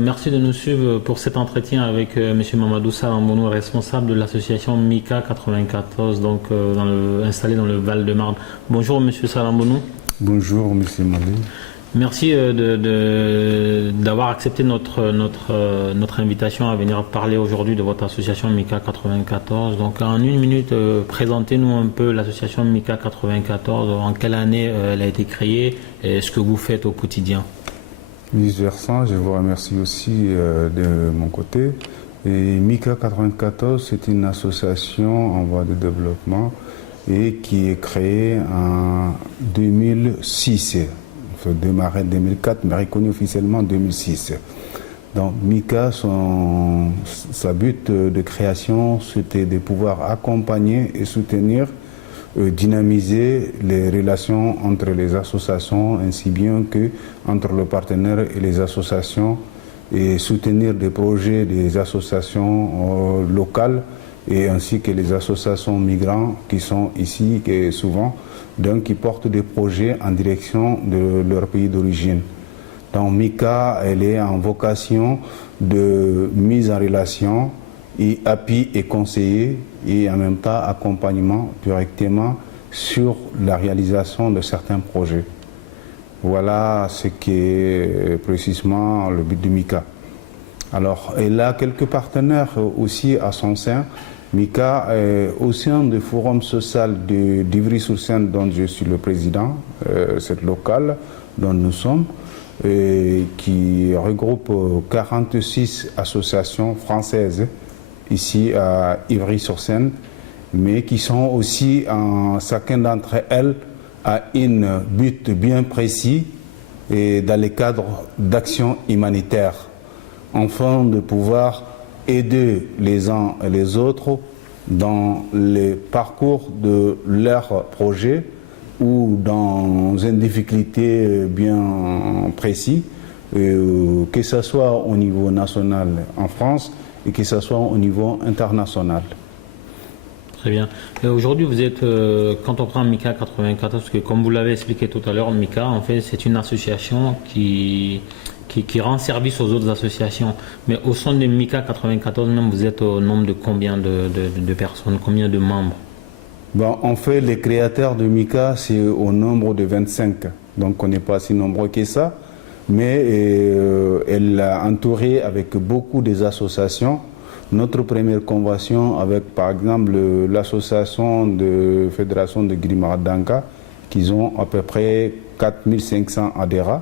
merci de nous suivre pour cet entretien avec M. Mamadou Salambono, responsable de l'association MICA 94, donc installé dans le Val-de-Marne. Bonjour M. Salambono. Bonjour M. Mali. Merci d'avoir accepté notre invitation à venir parler aujourd'hui de votre association MICA 94. Donc en une minute, présentez-nous un peu l'association MICA 94, en quelle année elle a été créée et ce que vous faites au quotidien. Vice-versa, je vous remercie aussi de mon côté. Et MICA 94, c'est une association en voie de développement et qui est créée en 2006. Il faut démarrer en 2004, mais reconnu officiellement en 2006. Donc MICA, sa but de création, c'était de pouvoir accompagner et soutenir, dynamiser les relations entre les associations, ainsi bien que entre le partenaire et les associations, et soutenir des projets des associations locales et ainsi que les associations migrants qui sont ici, qui souvent, donc qui portent des projets en direction de leur pays d'origine. Donc MICA, elle est en vocation de mise en relation et appui et conseiller et en même temps accompagnement directement sur la réalisation de certains projets. Voilà ce qui est précisément le but de MICA. Alors, elle a quelques partenaires aussi à son sein. MICA est au sein du Forum social d'Ivry-sur-Seine dont je suis le président, cette locale dont nous sommes, qui regroupe 46 associations françaises ici à Ivry-sur-Seine, mais qui sont aussi, chacun d'entre elles, à un but bien précis et dans le cadre d'actions humanitaires, afin de pouvoir aider les uns et les autres dans le parcours de leur projet ou dans une difficulté bien précise, que ce soit au niveau national en France et que ce soit au niveau international. Très bien. Aujourd'hui, vous êtes, quand on prend MICA 94, parce que comme vous l'avez expliqué tout à l'heure, MICA, en fait, c'est une association qui rend service aux autres associations. Mais au sein de MICA 94, même, vous êtes au nombre de combien de personnes, combien de membres? Bon, en fait, les créateurs de MICA, c'est au nombre de 25. Donc, on n'est pas si nombreux que ça. Mais elle l'a entouré avec beaucoup des associations. Notre première convention avec, par exemple, l'association de Fédération de Grimardanka, qui ont à peu près 4500 adhérents.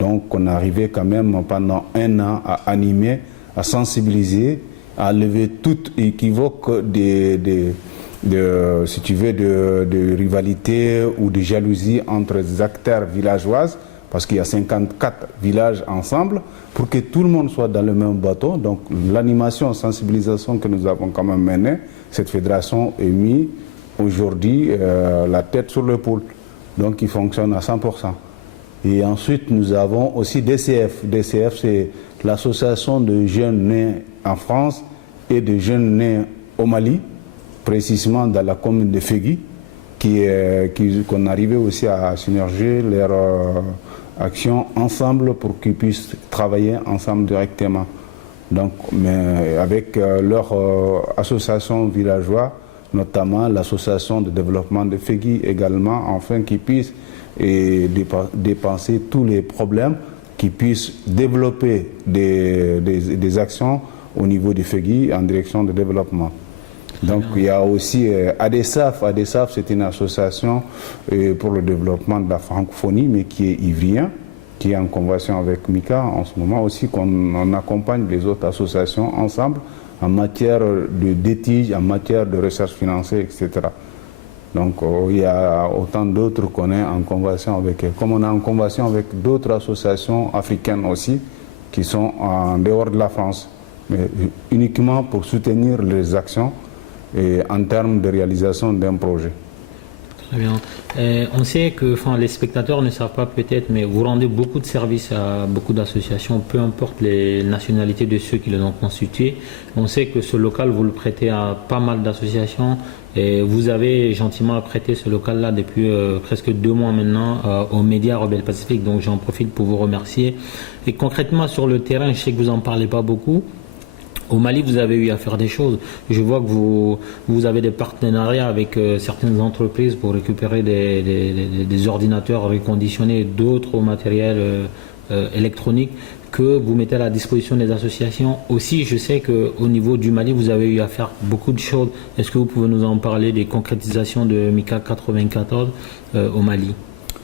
Donc, on est arrivé quand même pendant un an à animer, à sensibiliser, à lever toute équivoque si tu veux, de rivalité ou de jalousie entre les acteurs villageoises, parce qu'il y a 54 villages ensemble, pour que tout le monde soit dans le même bateau. Donc l'animation, sensibilisation que nous avons quand même menée, cette fédération est mise aujourd'hui la tête sur l'épaule. Donc il fonctionne à 100%. Et ensuite nous avons aussi DCF. DCF, c'est l'association de jeunes nés en France et de jeunes nés au Mali, précisément dans la commune de Fegui, qu'on arrivait aussi à synergiser leur actions ensemble pour qu'ils puissent travailler ensemble directement. Donc, mais avec leur association villageoise, notamment l'association de développement de Fegui également, afin qu'ils puissent dépenser tous les problèmes, qu'ils puissent développer des actions au niveau de Fegui en direction de développement. Donc il y a aussi ADESAF. ADESAF, c'est une association pour le développement de la francophonie, mais qui est ivrien, qui est en convention avec MICA en ce moment aussi, qu'on accompagne les autres associations ensemble en matière d'études, en matière de recherche financière, etc. Donc il y a autant d'autres qu'on est en convention avec elles. Comme on est en convention avec d'autres associations africaines aussi, qui sont en dehors de la France, mais uniquement pour soutenir les actions et en termes de réalisation d'un projet. Très bien. On sait que les spectateurs ne savent pas peut-être, mais vous rendez beaucoup de services à beaucoup d'associations, peu importe les nationalités de ceux qui les ont constitués. On sait que ce local, vous le prêtez à pas mal d'associations et vous avez gentiment prêté ce local-là depuis presque 2 mois maintenant aux médias Rebelle Pacifique, donc j'en profite pour vous remercier. Et concrètement sur le terrain, je sais que vous n'en parlez pas beaucoup. Au Mali, vous avez eu à faire des choses. Je vois que vous avez des partenariats avec certaines entreprises pour récupérer des ordinateurs reconditionnés, d'autres matériels électroniques que vous mettez à la disposition des associations. Aussi, je sais qu'au niveau du Mali, vous avez eu à faire beaucoup de choses. Est-ce que vous pouvez nous en parler des concrétisations de MICA 94 au Mali?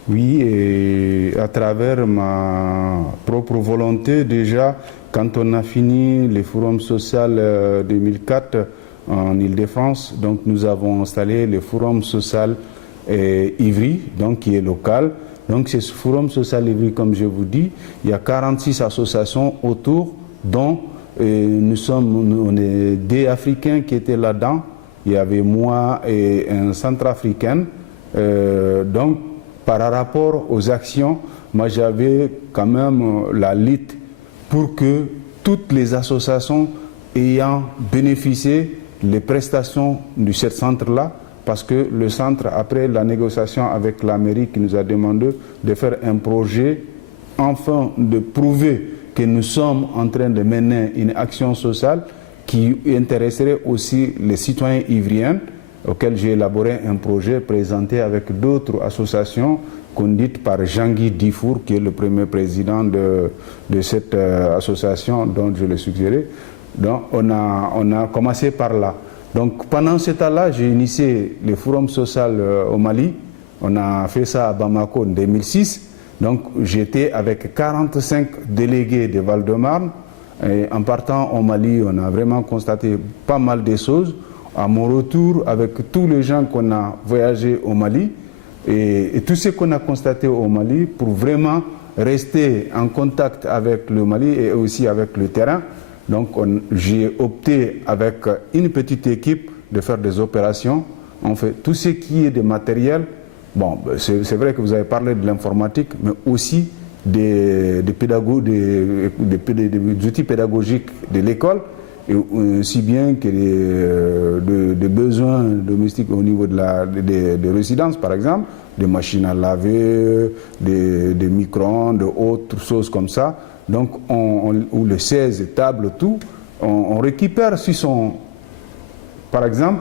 Oui, et à travers ma propre volonté déjà, quand on a fini le forum social 2004 en Île-de-France, donc nous avons installé le forum social Ivry, donc qui est local. Donc c'est ce forum social Ivry, comme je vous dis, il y a 46 associations autour, dont on est des Africains qui étaient là-dedans. Il y avait moi et un Centrafricain. Donc par rapport aux actions, moi j'avais quand même la lutte pour que toutes les associations ayant bénéficié les prestations de ce centre-là, parce que le centre, après la négociation avec la mairie qui nous a demandé de faire un projet, enfin de prouver que nous sommes en train de mener une action sociale qui intéresserait aussi les citoyens ivriens, auquel j'ai élaboré un projet présenté avec d'autres associations conduites par Jean-Guy Difour, qui est le premier président de cette association dont je l'ai suggéré. Donc on a commencé par là. Donc pendant ce temps-là, j'ai initié le forum social au Mali. On a fait ça à Bamako en 2006. Donc j'étais avec 45 délégués de Val-de-Marne. Et en partant au Mali, on a vraiment constaté pas mal de choses. À mon retour, avec tous les gens qu'on a voyagé au Mali et tout ce qu'on a constaté au Mali, pour vraiment rester en contact avec le Mali et aussi avec le terrain. Donc j'ai opté avec une petite équipe de faire des opérations. On fait tout ce qui est de matériel. Bon, c'est vrai que vous avez parlé de l'informatique, mais aussi des outils pédagogiques de l'école, et aussi bien que des besoins domestiques au niveau des résidences, par exemple, des machines à laver, des micro-ondes, autres choses comme ça. Donc, ou les 16 tables, tout, on récupère si sont, par exemple,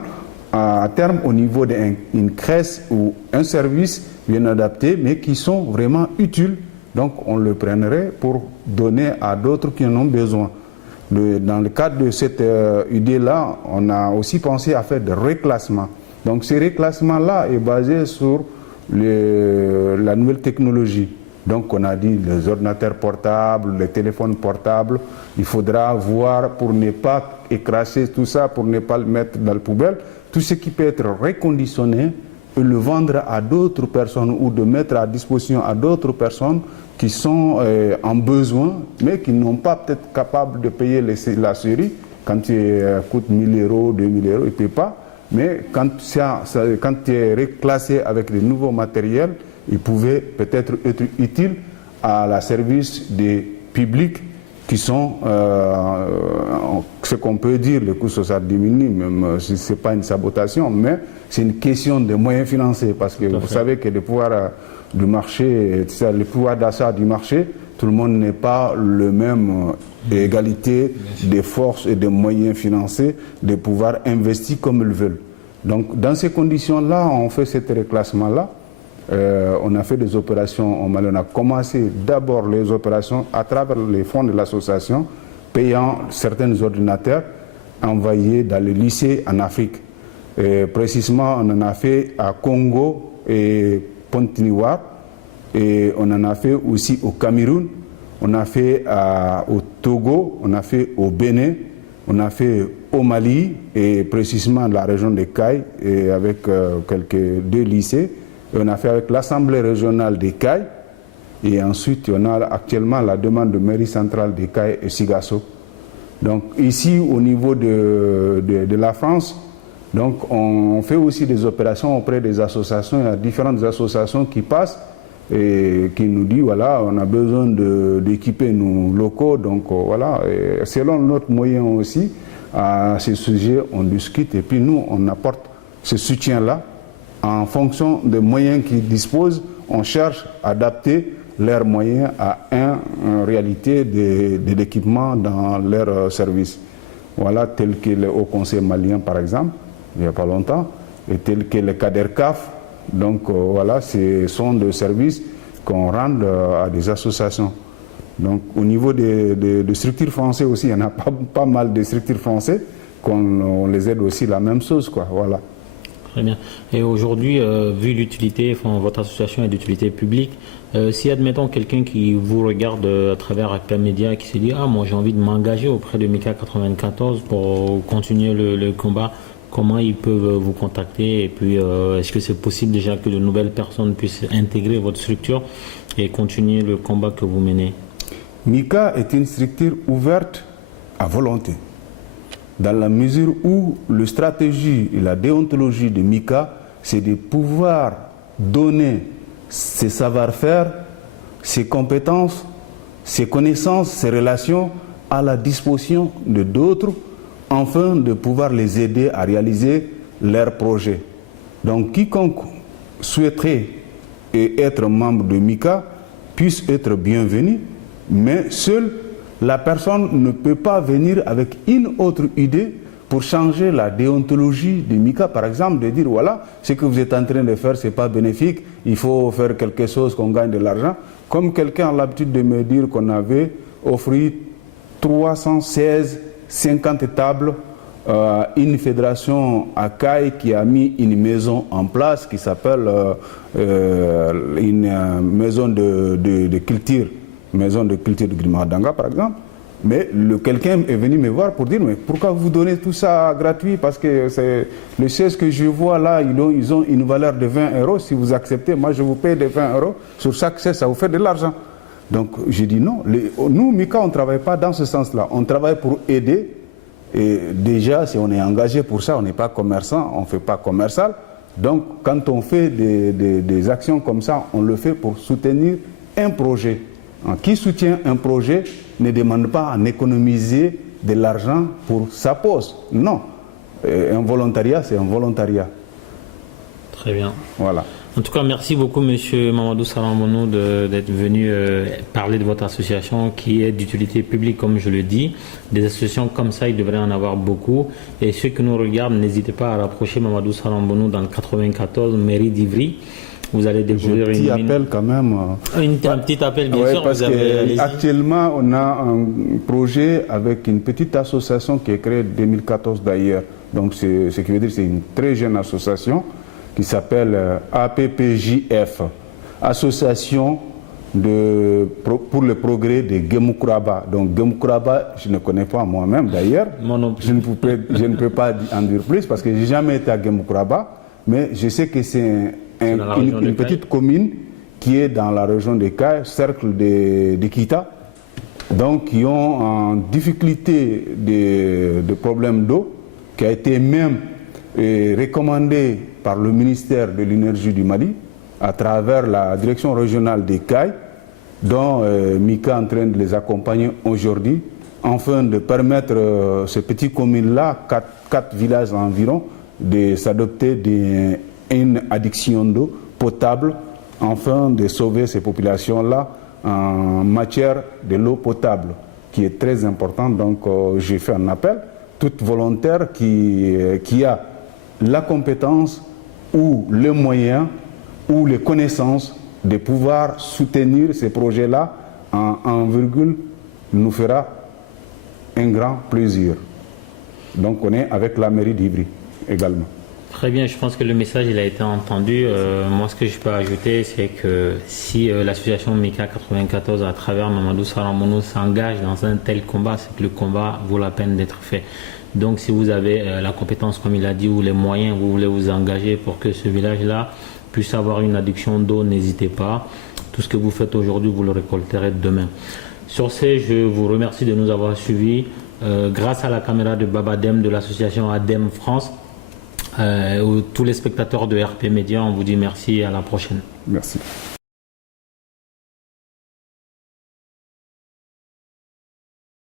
à terme au niveau d'une crèche ou un service bien adapté, mais qui sont vraiment utiles. Donc, on le prendrait pour donner à d'autres qui en ont besoin. Dans le cadre de cette idée-là, on a aussi pensé à faire des reclassements. Donc, ces reclassements-là est basé sur la nouvelle technologie. Donc on a dit les ordinateurs portables, les téléphones portables, il faudra voir pour ne pas écraser tout ça, pour ne pas le mettre dans la poubelle, tout ce qui peut être reconditionné et le vendre à d'autres personnes ou de mettre à disposition à d'autres personnes qui sont en besoin, mais qui n'ont pas peut-être capable de payer la série. Quand tu coûte 1000 euros, 2000 euros, ils ne payent pas. Mais quand tu es reclassé avec des nouveaux matériels, il pouvait peut-être être utile à la service des publics qui sont, ce qu'on peut dire, le coût social diminue, même si ce n'est pas une sabotation, mais c'est une question de moyens financiers, parce que vous savez que le pouvoir du marché, le pouvoir d'achat du marché, tout le monde n'est pas le même égalité des forces et des moyens financiers de pouvoir investir comme ils veulent. Donc dans ces conditions-là, on fait ce reclassement-là. On a fait des opérations au Mali. On a commencé d'abord les opérations à travers les fonds de l'association, payant certains ordinateurs envoyés dans les lycées en Afrique. Précisément, on en a fait à Congo et Pointe-Noire, et on en a fait aussi au Cameroun, on a fait au Togo, on a fait au Bénin, on a fait au Mali, et précisément la région de Caille, et avec deux lycées. Et on a fait avec l'Assemblée régionale des Cailles, et ensuite on a actuellement la demande de mairie centrale des Cailles et Sigasso. Donc ici au niveau de la France, Donc on fait aussi des opérations auprès des associations. Il y a différentes associations qui passent et qui nous disent voilà, on a besoin d'équiper nos locaux. Donc voilà, et selon notre moyen aussi, à ce sujet, on discute et puis nous, on apporte ce soutien-là en fonction des moyens qu'ils disposent. On cherche à adapter leurs moyens à une réalité de l'équipement dans leur service. Voilà, tel que le Haut Conseil malien, par exemple, il n'y a pas longtemps, et tel que le CADERCAF. Donc voilà, ce sont des services qu'on rend à des associations. Donc au niveau des structures françaises aussi, il y en a pas mal de structures françaises qu'on les aide aussi la même chose, quoi. Voilà. Très bien. Et aujourd'hui, vu l'utilité, enfin, votre association est d'utilité publique, si admettons quelqu'un qui vous regarde à travers un média et qui se dit « Ah, moi j'ai envie de m'engager auprès de Mika 94 pour continuer le combat », comment ils peuvent vous contacter? Et puis, est-ce que c'est possible déjà que de nouvelles personnes puissent intégrer votre structure et continuer le combat que vous menez? Mika est une structure ouverte à volonté, dans la mesure où la stratégie et la déontologie de Mika, c'est de pouvoir donner ses savoir-faire, ses compétences, ses connaissances, ses relations à la disposition de d'autres, afin de pouvoir les aider à réaliser leurs projets. Donc quiconque souhaiterait être membre de Mika puisse être bienvenu, mais seule la personne ne peut pas venir avec une autre idée pour changer la déontologie de Mika, par exemple, de dire voilà, ce que vous êtes en train de faire, ce n'est pas bénéfique, il faut faire quelque chose qu'on gagne de l'argent. Comme quelqu'un a l'habitude de me dire qu'on avait offert 316 50 tables, une fédération à Caille qui a mis une maison en place qui s'appelle une maison de culture, maison de culture de Grimadanga par exemple. Mais quelqu'un est venu me voir pour dire mais pourquoi vous donnez tout ça gratuit? Parce que les chaises que je vois là, ils ont une valeur de 20 €. Si vous acceptez, moi je vous paye de 20 € sur chaque chaise, ça vous fait de l'argent. Donc j'ai dit non, nous Mika on ne travaille pas dans ce sens-là, on travaille pour aider. Et déjà si on est engagé pour ça, on n'est pas commerçant, on ne fait pas commercial. Donc quand on fait des actions comme ça, on le fait pour soutenir un projet. Qui soutient un projet ne demande pas à économiser de l'argent pour sa poste. Non, un volontariat c'est un volontariat. Très bien. Voilà. En tout cas, merci beaucoup, Monsieur Mamadou Salambono, d'être venu parler de votre association qui est d'utilité publique, comme je le dis. Des associations comme ça, il devrait en avoir beaucoup. Et ceux qui nous regardent, n'hésitez pas à rapprocher Mamadou Salambono dans le 94, mairie d'Ivry. Vous allez découvrir un appel quand même. Un petit appel, bien sûr. Parce qu'actuellement, on a un projet avec une petite association qui est créée en 2014 d'ailleurs. Donc, ce qui veut dire que c'est une très jeune association qui s'appelle APPJF, Association pour le progrès de Gemoukraba. Donc Gemoukraba, je ne connais pas moi-même d'ailleurs. Je ne peux pas en dire plus parce que je n'ai jamais été à Gemoukraba, mais je sais que c'est une petite commune qui est dans la région de Caille, cercle de Kita, donc qui ont en difficulté de problèmes d'eau, qui a été même recommandé par le ministère de l'énergie du Mali à travers la direction régionale des Cailles, dont Mika est en train de les accompagner aujourd'hui, afin de permettre ces petites communes-là, 4 villages environ, de s'adopter d'une addiction d'eau potable, afin de sauver ces populations-là en matière de l'eau potable, qui est très importante. Donc j'ai fait un appel, tout volontaire qui a la compétence ou les moyens ou les connaissances de pouvoir soutenir ces projets-là en virgule nous fera un grand plaisir. Donc on est avec la mairie d'Ivry également. Très bien, je pense que le message il a été entendu. Moi, ce que je peux ajouter, c'est que si l'association Mika 94, à travers Mamadou Salambono, s'engage dans un tel combat, c'est que le combat vaut la peine d'être fait. Donc, si vous avez la compétence, comme il a dit, ou les moyens, vous voulez vous engager pour que ce village-là puisse avoir une adduction d'eau, n'hésitez pas. Tout ce que vous faites aujourd'hui, vous le récolterez demain. Sur ce, je vous remercie de nous avoir suivis. Grâce à la caméra de Babadem de l'association ADEM France, Tous les spectateurs de RP Média, on vous dit merci et à la prochaine. Merci.